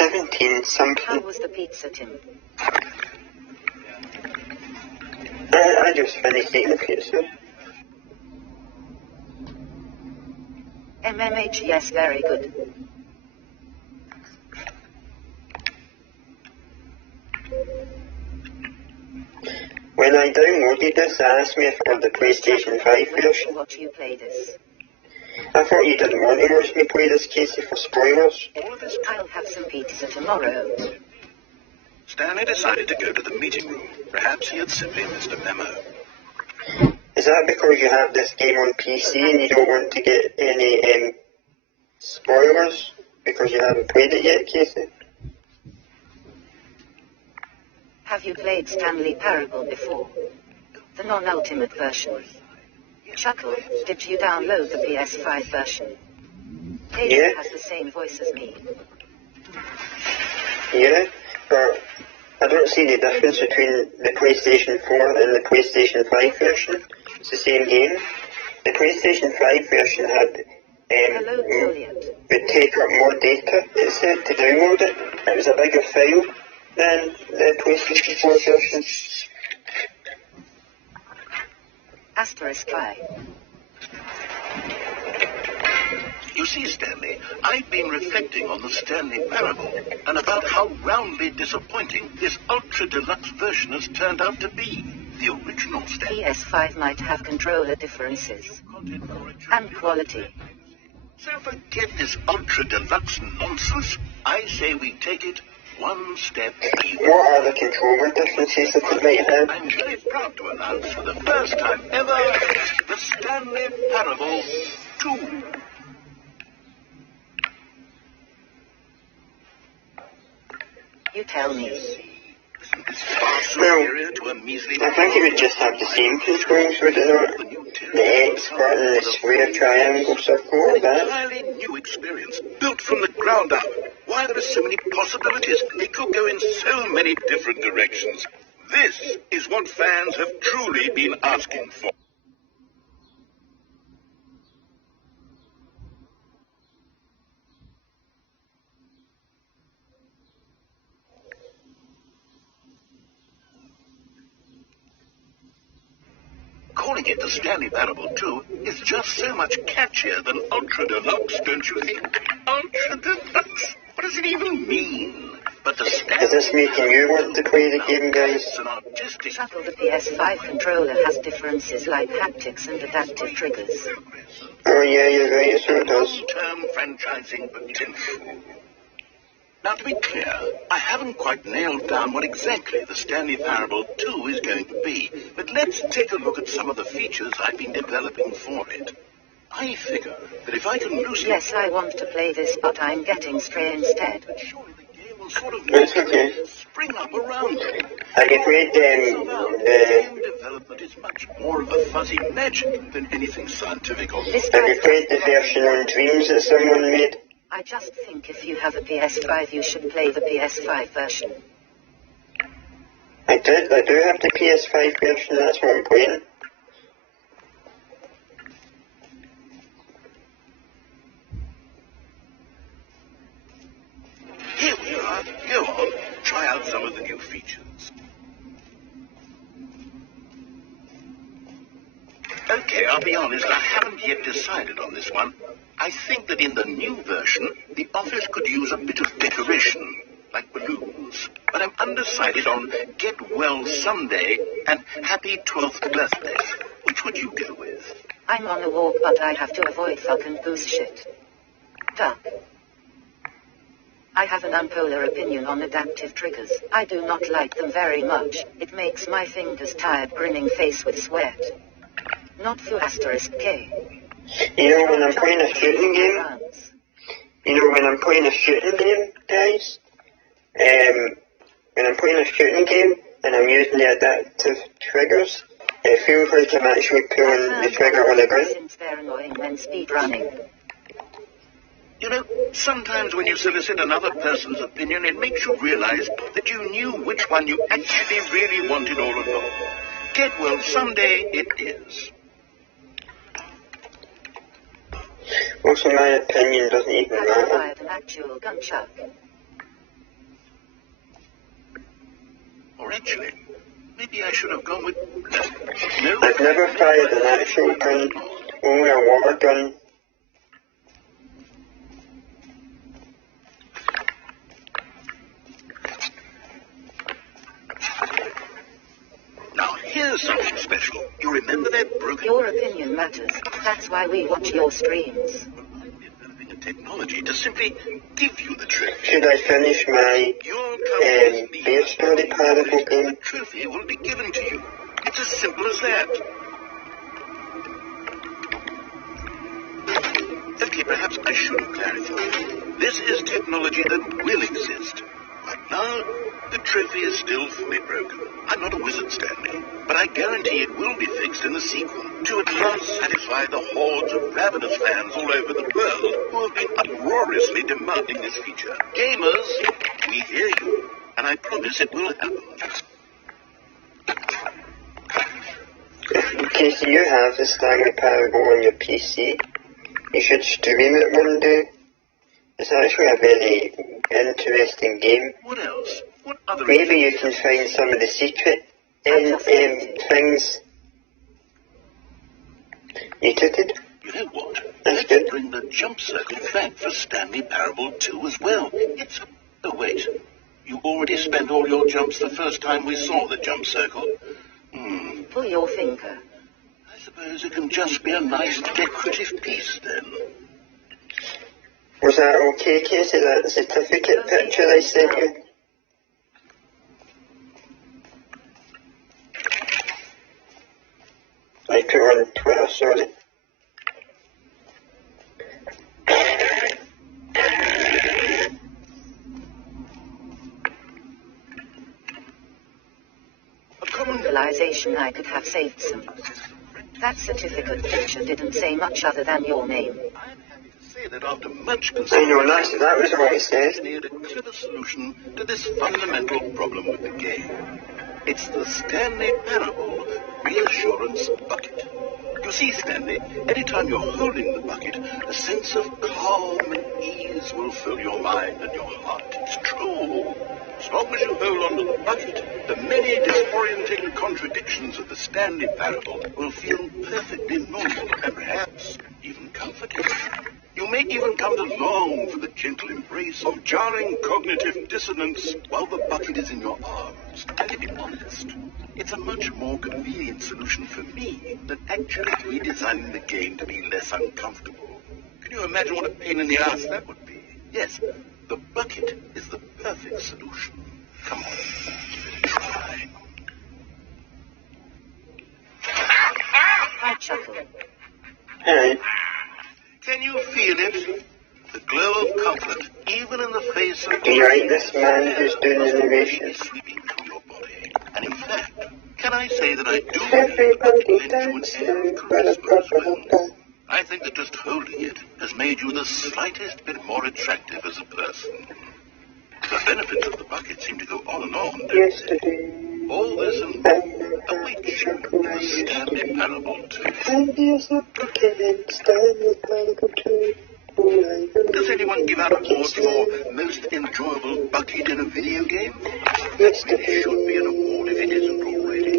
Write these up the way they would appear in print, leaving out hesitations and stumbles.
17 something. How was the pizza, Tim? I just finished eating the pizza. MMH, yes, very good. When I downloaded this, it asked me if I had the PlayStation 5 version. Watch you play this. I thought you didn't want to watch me play this, Casey, for spoilers. I'll have some pizza tomorrow. Stanley decided to go to the meeting room. Perhaps he had simply missed a memo. Is that because you have this game on PC and you don't want to get any spoilers because you haven't played it yet, Casey? Have you played Stanley Parable before? The non-ultimate version. Chuckle, did you download the PS5 version? Hayden has the same voice as me. Yeah, but I don't see the difference between the PlayStation 4 and the PlayStation 5 version. It's the same game. The PlayStation 5 version had Hello, Juliet. would take up more data, it said, to download it. It was a bigger file than the PlayStation 4 version. Asterisk try. You see, Stanley, I've been reflecting on the Stanley Parable and about how roundly disappointing this Ultra Deluxe version has turned out to be. The original Stanley PS5 might have controller differences. And quality. So forget this Ultra Deluxe nonsense. I say we take it one step deeper. What are the controller differences that it might have? I'm very proud to announce for the first time ever the Stanley Parable 2. You tell me. Isn't this far superior to a measly... I think it would just have the same controls, would it not? The X button, the square, triangle, circle, all that. Entirely new experience, built from the ground up. Why, there are so many possibilities. It could go in so many different directions. This is what fans have truly been asking for. Calling it the Stanley Parable 2 is just so much catchier than Ultra Deluxe, don't you think? Ultra Deluxe? What does it even mean? But the Stanley... Is this making you want to play the game, guys? Chuckle, the PS5 controller has differences like haptics and adaptive triggers. Oh yeah, you're right, so it does. Long-term franchising potential. Now, to be clear, I haven't quite nailed down what exactly the Stanley Parable 2 is going to be, but let's take a look at some of the features I've been developing for it. I figure that if I can loosen... Yes, I want to play this, but I'm getting Stray instead. Surely the game will sort of That's okay. spring up around it. Have you played Game development is much more of a fuzzy magic than anything scientific or... have you played the version on Dreams that someone made? I just think if you have a PS5, you should play the PS5 version. I do have the PS5 version, that's what I'm playing. Here we are. Go on. Try out some of the new features. Okay, I'll be honest, I haven't yet decided on this one. I think that in the new version, the office could use a bit of decoration, like balloons. But I'm undecided on Get Well Someday and Happy 12th Birthday. Which would you go with? I'm on a walk, but I have to avoid fucking bullshit. Duck. I have an unpolar opinion on adaptive triggers. I do not like them very much. It makes my fingers tired, grinning face with sweat. Not for asterisk K. You know, when I'm playing a shooting game, guys, when I'm playing a shooting game and I'm using the adaptive triggers, it feels like I'm actually pulling the trigger on the gun. Since they're annoying when speed running. You know, sometimes when you solicit another person's opinion, it makes you realize that you knew which one you actually really wanted all along. Get Well Someday it is. Also, my opinion doesn't even Have matter. fired an actual gunchuck. Or actually, maybe I should have gone with... No. I've never fired an actual gun, only a water gun. Now, here's something special. You remember that broken... Your opinion matters. That's why we watch your streams. Developing a technology to simply give you the trophy. Should I finish my bear story parable game? The trophy will be given to you. It's as simple as that. Okay, perhaps I should clarify. This is technology that will exist. But now, the trophy is still fully broken. I'm not a wizard, Stanley, but I guarantee it will be fixed in the sequel to at last satisfy the hordes of ravenous fans all over the world who have been uproariously demanding this feature. Gamers, we hear you, and I promise it will happen. In case you have the Stanley Parable on your PC, you should stream it one day. It's actually a very interesting game. What else? What other... Maybe you can find some of the secret things. You took it? You know what? That's Let's good. bring the jump circle back for Stanley Parable 2 as well. It's... Oh, wait. You already spent all your jumps the first time we saw the jump circle. Pull your finger. I suppose it can just be a nice decorative piece then. Was that okay, Casey, that certificate picture I sent you? I put on Twitter, sorry. A common... Realization I could have saved some. That certificate picture didn't say much other than your name. I'm happy to say that after much I know, consideration, that was what it said. engineered a clever solution to this fundamental problem with the game. It's the Stanley Parable Reassurance Bucket. You see, Stanley, anytime you're holding the bucket, a sense of calm and ease will fill your mind and your heart. It's true. As long as you hold on to the bucket, the many disorientating contradictions of the Stanley Parable will feel perfectly normal and perhaps even comforting. You may even come to long for the gentle embrace of jarring cognitive dissonance while the bucket is in your arms. And to be honest, it's a much more convenient solution for me than actually redesigning the game to be less uncomfortable. Can you imagine what a pain in the ass that would be? Yes, the bucket is the perfect solution. Come on, give it a try. I chuckle. Hey, Can you feel it? The glow of comfort, even in the face of... do you like this man who's doing the narration? ...sweeping through your body. And in fact, can I say that I do Everybody lends you an air of charisma as well? I think that just holding it has made you the slightest bit more attractive as a person. The benefits of the bucket seem to go on and on, don't they? Yesterday, All this and more awaits you in the Stanley Parable 2. Does anyone give out awards for most enjoyable bucket in a video game? There really should be an award if it isn't already.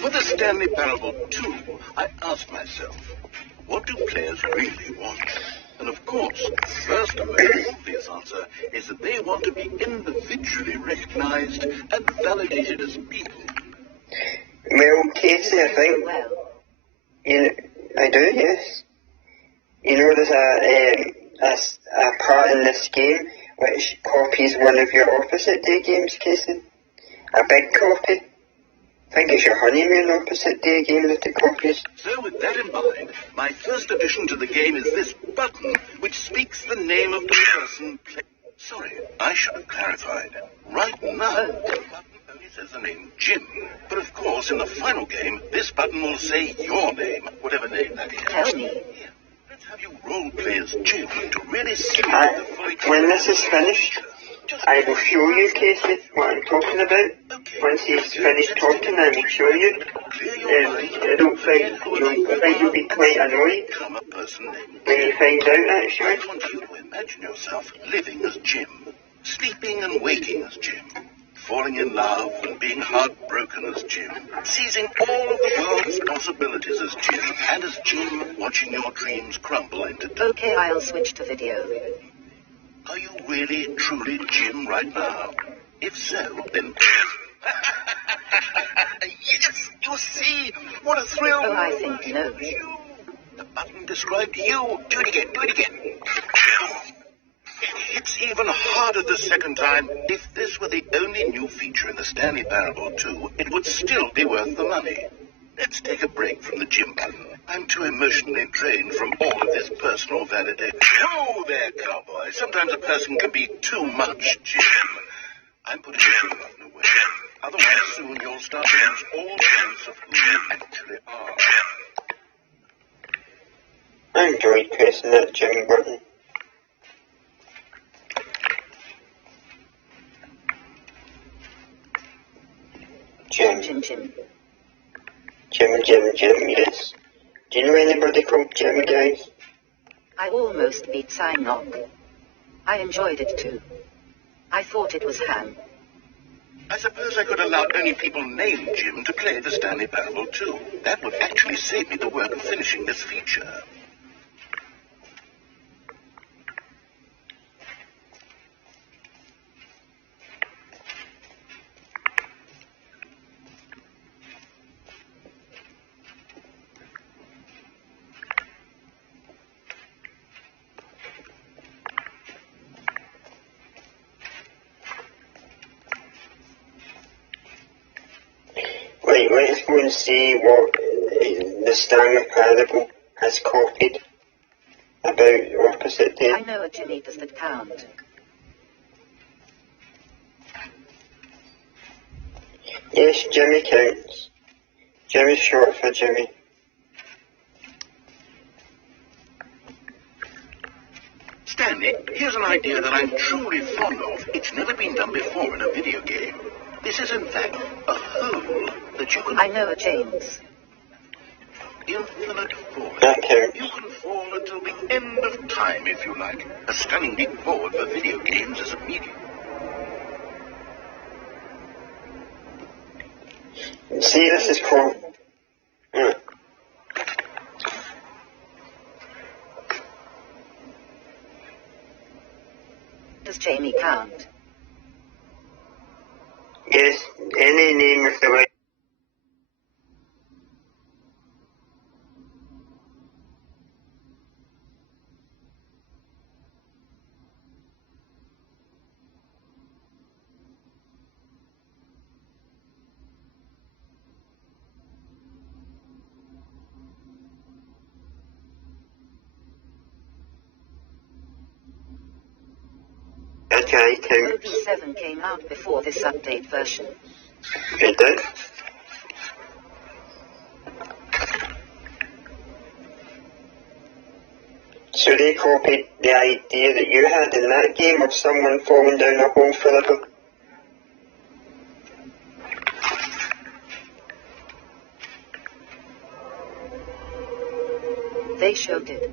For the Stanley Parable 2, I asked myself, what do players really want? And of course, the first and most obvious answer is that they want to be individually recognized and validated as people. Well, Casey, I think, you know, I do, yes. You know, there's a part in this game which copies one of your opposite day games, Casey. A big copy. I think it's your honeymoon opposite day game that it copies. So with that in mind, my first addition to the game is this button, which speaks the name of the person Sorry, I should have clarified. Right now, the button only says the name Jim. But of course, in the final game, this button will say your name, whatever name that is. Tell me. Here, let's have you role play as Jim to really see the fully... When this is finished, I will show you, Casey, what I'm talking about. Once he's finished talking, I will show you. I don't think you'll be quite annoying Become a person named when you find out, actually. I want you to imagine yourself living as Jim, sleeping and waking as Jim, falling in love and being heartbroken as Jim, seizing all of the world's possibilities as Jim, and as Jim watching your dreams crumble into dust. Okay, I'll switch to video. Are you really, truly Jim right now? If so, then... Yes, you see? What a thrill! Oh, I think no. You. The button described you. Do it again, do it again. It's even harder the second time. If this were the only new feature in the Stanley Parable 2, it would still be worth the money. Let's take a break from the Jim button. I'm too emotionally drained from all of this personal validation. Oh, there, cowboy. Sometimes a person can be too much Jim. I'm putting the Jim button away. Otherwise, soon you'll start to lose all sense of who you actually are. I enjoyed pressing that Jim button. Jim, Jim. yes. Do you know anybody called Jim, guys? I almost beat Knock. I enjoyed it too. I thought it was ham. I suppose I could allow only people named Jim to play the Stanley Parable 2. That would actually save me the work of finishing this feature. Right, let's go and see what the Stanley Parable has copied about opposite day. I know a Jimmy, does that count? Yes, Jimmy counts. Jimmy's short for Jimmy. Stanley, here's an idea that I'm truly fond of. It's never been done before in a video game. This is, in fact, a hole that you can... I know a James. Infinite falling. That counts. You can fall until the end of time, if you like. A stunning leap forward for video games as a medium. See, this is cool. Does Jamie count? Yes, any name with the right. Okay, counts. OV7 came out before this update version. It did. So they copied the idea that you had in that game of someone falling down a hole forever. They showed it.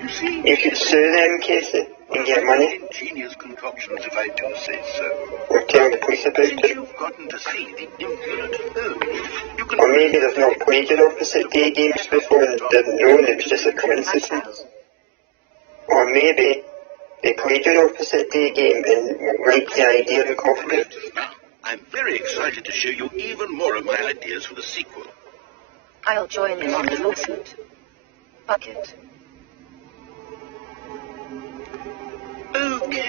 You see... You could sue them, Casey, and get money, Ingenious concoctions, if I do say so. or tell the police about Since it. you've gotten to see the infinite hole, you can... Or maybe they've not played your opposite day games before and didn't know and it was just a coincidence. Or maybe they played your opposite day game and liked the idea and copied it. Now, I'm very excited to show you even more of my ideas for the sequel. I'll join in on the lawsuit. Bucket. Okay,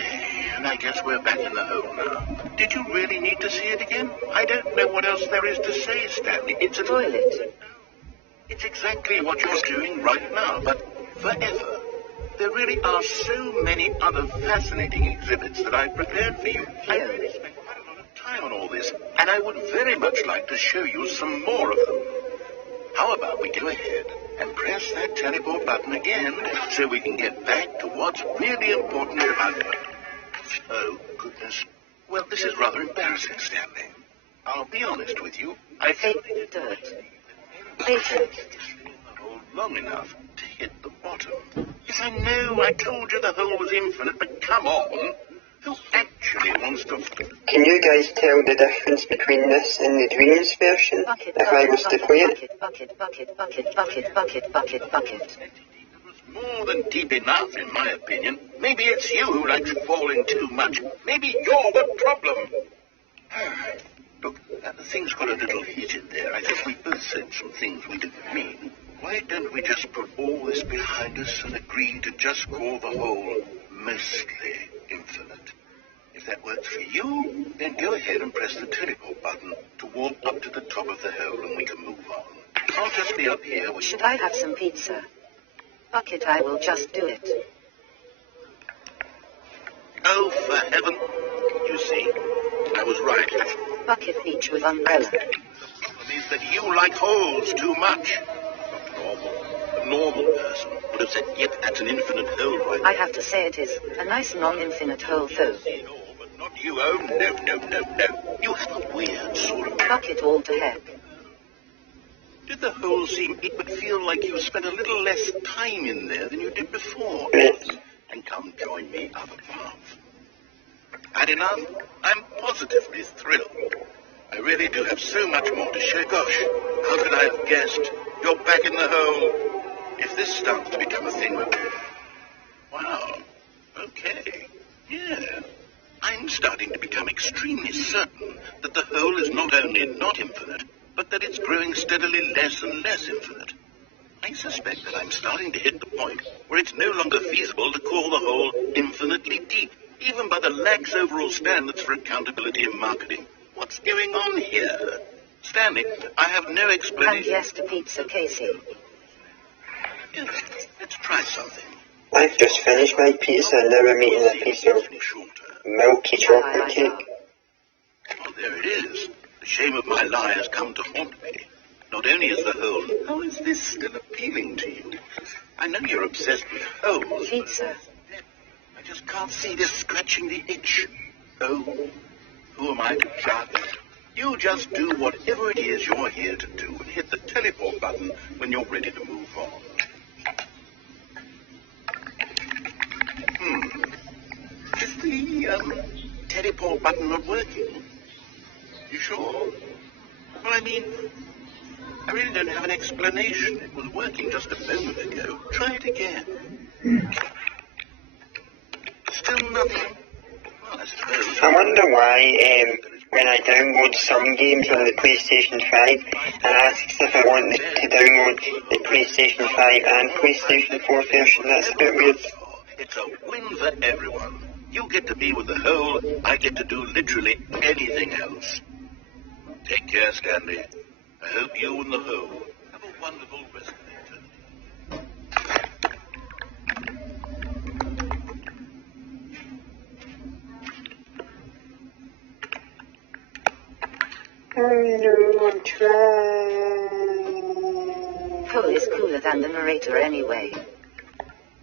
and I guess we're back in the hole now. Did you really need to see it again? I don't know what else there is to say, Stanley. It's a Toilet. It's exactly what you're doing right now, but forever. There really are so many other fascinating exhibits that I've prepared for you. I really spent quite a lot of time on all this, and I would very much like to show you some more of them. How about we go ahead and press that teleport button again so we can get back to what's really important about it. Oh, goodness. Well, this is rather embarrassing, Stanley. I'll be honest with you. I feel Fake dirt. Later. Hole long enough to hit the bottom. Yes, I know. I told you the hole was infinite, but come on. Who actually wants to... Can you guys tell the difference between this and the Dreams version? If I was to play it? Bucket. It was more than deep enough, in my opinion. Maybe it's you who likes falling too much. Maybe you're the problem. Look, things got a little heated there. I think we both said some things we didn't mean. Why don't we just put all this behind us and agree to just call the whole mostly infinite? If that works for you, then go ahead and press the teleport button to warp up to the top of the hole and we can move on. I'll just be up here with... Should I have some pizza? Bucket, I will just do it. Oh, for heaven. You see, I was right. Bucket beach with umbrella. The problem is that you like holes too much. A normal person would have said, yep, that's an infinite hole right I have to say it is a nice non-infinite hole though. there. But not you. Oh, no. You have a weird sort of... Bucket all to heck. Did the hole seem... It would feel like you spent a little less time in there than you did before. And come join me up above. Had enough? I'm positively thrilled. I really do have so much more to share. Gosh, how could I have guessed? You're back in the hole. If this starts to become a thing... Wow. Okay. Yeah. I'm starting to become extremely certain that the hole is not only not infinite, but that it's growing steadily less and less infinite. I suspect that I'm starting to hit the point where it's no longer feasible to call the hole infinitely deep, even by the lax overall standards for accountability in marketing. What's going on here? Stanley, I have no And explanation. yes to pizza, Casey. Yes, let's try something. I've just finished my pizza and now I'm eating a piece of milky chocolate cake. Oh, there it is. The shame of my lie has come to haunt me. Not only is the hole... How is this still appealing to you? I know you're obsessed with holes. Pizza. I just can't see this scratching the itch. Oh, who am I to judge? You just do whatever it is you're here to do and hit the teleport button when you're ready to move on. Is the teleport button not working? You sure? Well, I mean, I really don't have an explanation. It was working just a moment ago. Try it again. Still nothing. Well, I suppose... I wonder why when I download some games on the PlayStation 5 and asks if I want to download the PlayStation 5 and PlayStation 4 version, that's a bit weird. It's a win for everyone. You get to be with the hole, I get to do literally anything else. Take care, Stanley. I hope you and the hole have a wonderful rest of the I'm trying. Cole is cooler than the narrator anyway.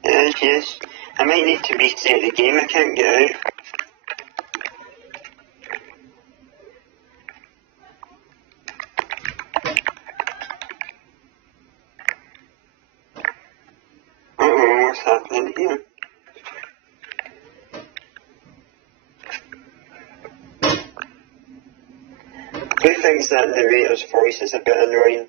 Yes. I might need to reset the game, I can't get out. Uh-oh, what's happening here? Who thinks that narrator's voice is a bit annoying?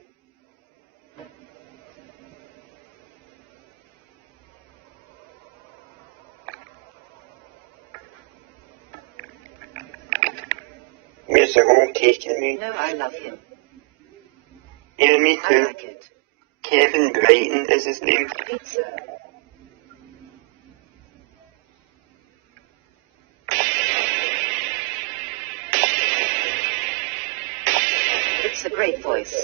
Where's the hole taking me? No, I love him. Yeah, me I too. like it. Kevin Brighton is his name. Pizza. It's a great voice.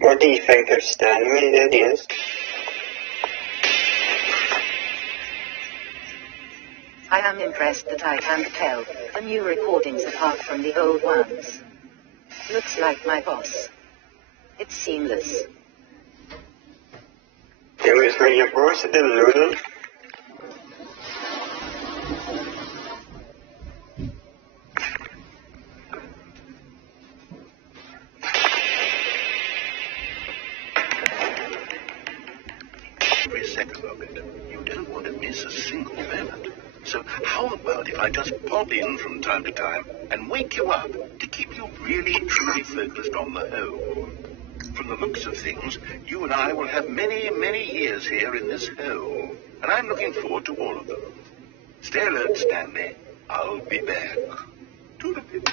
What do you think of Stanley? There he is. I am impressed that I can tell the new recordings apart from the old ones. Looks like my boss. It's seamless. for your boss at the loading. Every second of it. You don't want to miss a single moment. So how about if I just pop in from time to time and wake you up to keep you really, truly focused on the hole? From the looks of things, you and I will have many, many years here in this hole. And I'm looking forward to all of them. Stay alert, Stanley. I'll be back. Toodle-pip.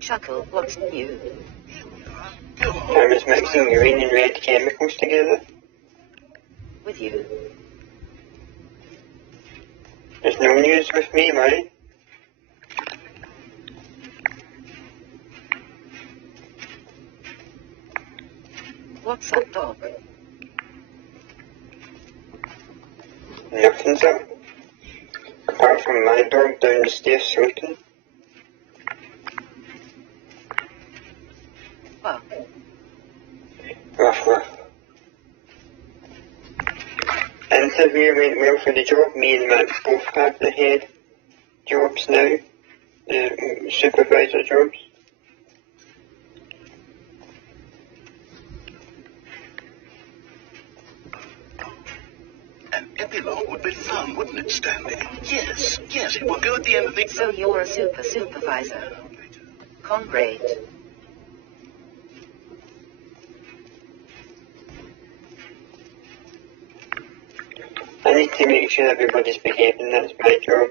Chuckle, what's new? I was mixing green and red chemicals together. With you. There's no news with me, Murray. What's up, dog? Nothing's up. Apart from my dog down the stairs shouting. Bark. Ruff, ruff. Interview went well for the job. Me and Matt both have the head jobs now. The supervisor jobs. An epilogue would be fun, wouldn't it, Stanley? Yes, it will go at the end of the... So you're a supervisor. Great. I need to make sure everybody's behaving. That's my job.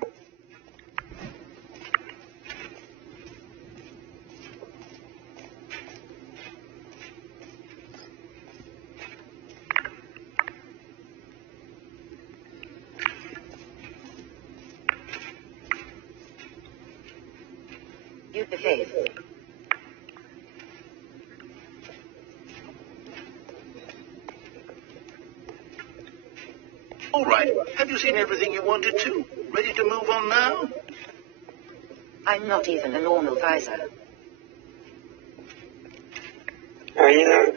You behave. All right, have you seen everything you wanted to? Ready to move on now? I'm not even a normal visor. Are you not?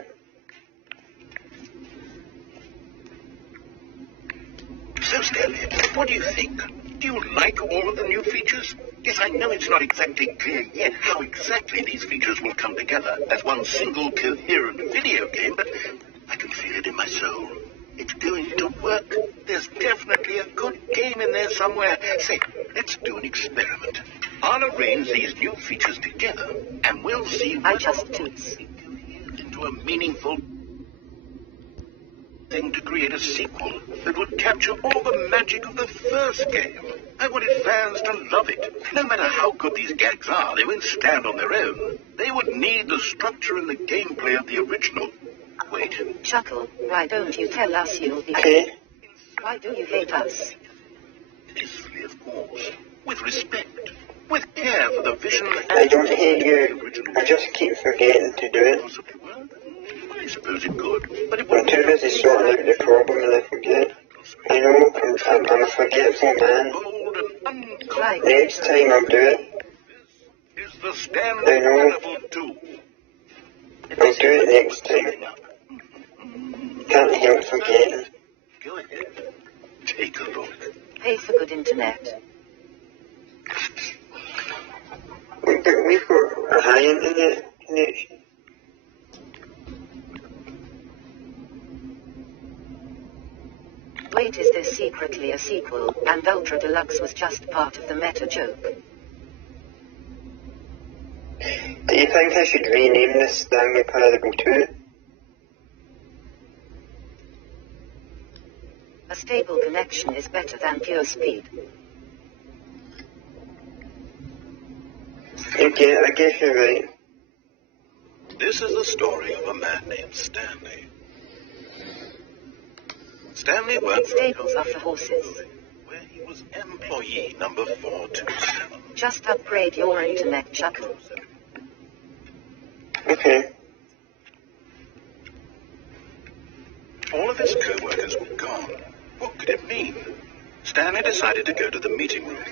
So, Stanley, what do you think? Do you like all of the new features? Yes, I know it's not exactly clear yet how exactly these features will come together as one single coherent video game, but I can feel it in my soul. It's going to work. There's definitely a good game in there somewhere. Say, let's do an experiment. I'll arrange these new features together, and we'll see I what just toots. into a meaningful thing to create a sequel that would capture all the magic of the first game. I wanted fans to love it. No matter how good these gags are, they won't stand on their own. They would need the structure and the gameplay of the original. Wait. Chuckle, why don't you tell us you'll be... Okay. Why do you hate us? Peacefully, of course. With respect. With care for the vision and... I don't hate you. I just keep forgetting to do it. Possibly work? I suppose it could, but it I'm wouldn't... too busy sorting out the problem and I forget. I know, I'm a forgetful man. Bold and Right. Next time I'll do it. is the Stanley I know. level 2. I'll do it next time. Can't help forgetting. Go ahead. Take a look. Pay for good internet. We've got a high internet connection. Wait, is this secretly a sequel, and Ultra Deluxe was just part of the meta joke? Do you think I should rename this Stanley Parable 2? A stable connection is better than pure speed. Okay, I guess you're right. This is the story of a man named Stanley. Stanley worked for Stables are for horses. where he was employee number 427. Just upgrade your internet, Chuckle. Okay. All of his co-workers were gone. What could it mean? Stanley decided to go to the meeting room.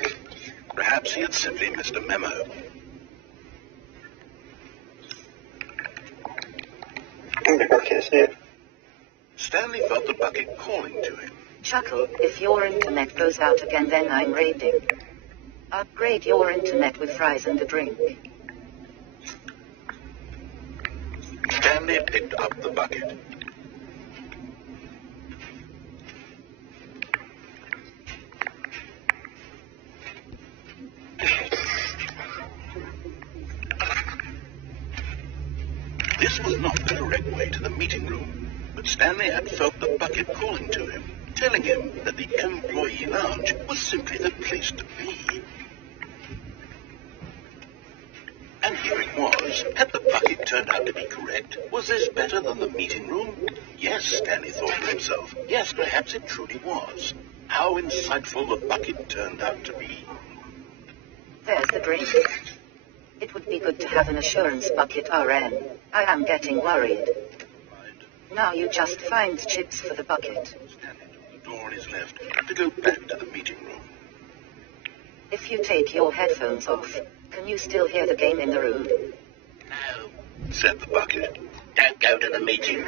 Perhaps he had simply missed a memo. Oh, the bucket's there. Stanley felt the bucket calling to him. Chuckle, if your internet goes out again, then I'm raiding. Upgrade your internet with fries and a drink. Stanley picked up the bucket. This was not the correct way to the meeting room, but Stanley had felt the bucket calling to him, telling him that the employee lounge was simply the place to be. And here it was. Had the bucket turned out to be correct? Was this better than the meeting room? Yes, Stanley thought to himself. Yes, perhaps it truly was. How insightful the bucket turned out to be. There's the drink. It would be good to have an assurance bucket, RN. I am getting worried. Now you just find chips for the bucket. Stanley took the door on his left to go back to the meeting room. If you take your headphones off, can you still hear the game in the room? No, said the bucket. Don't go to the meeting room.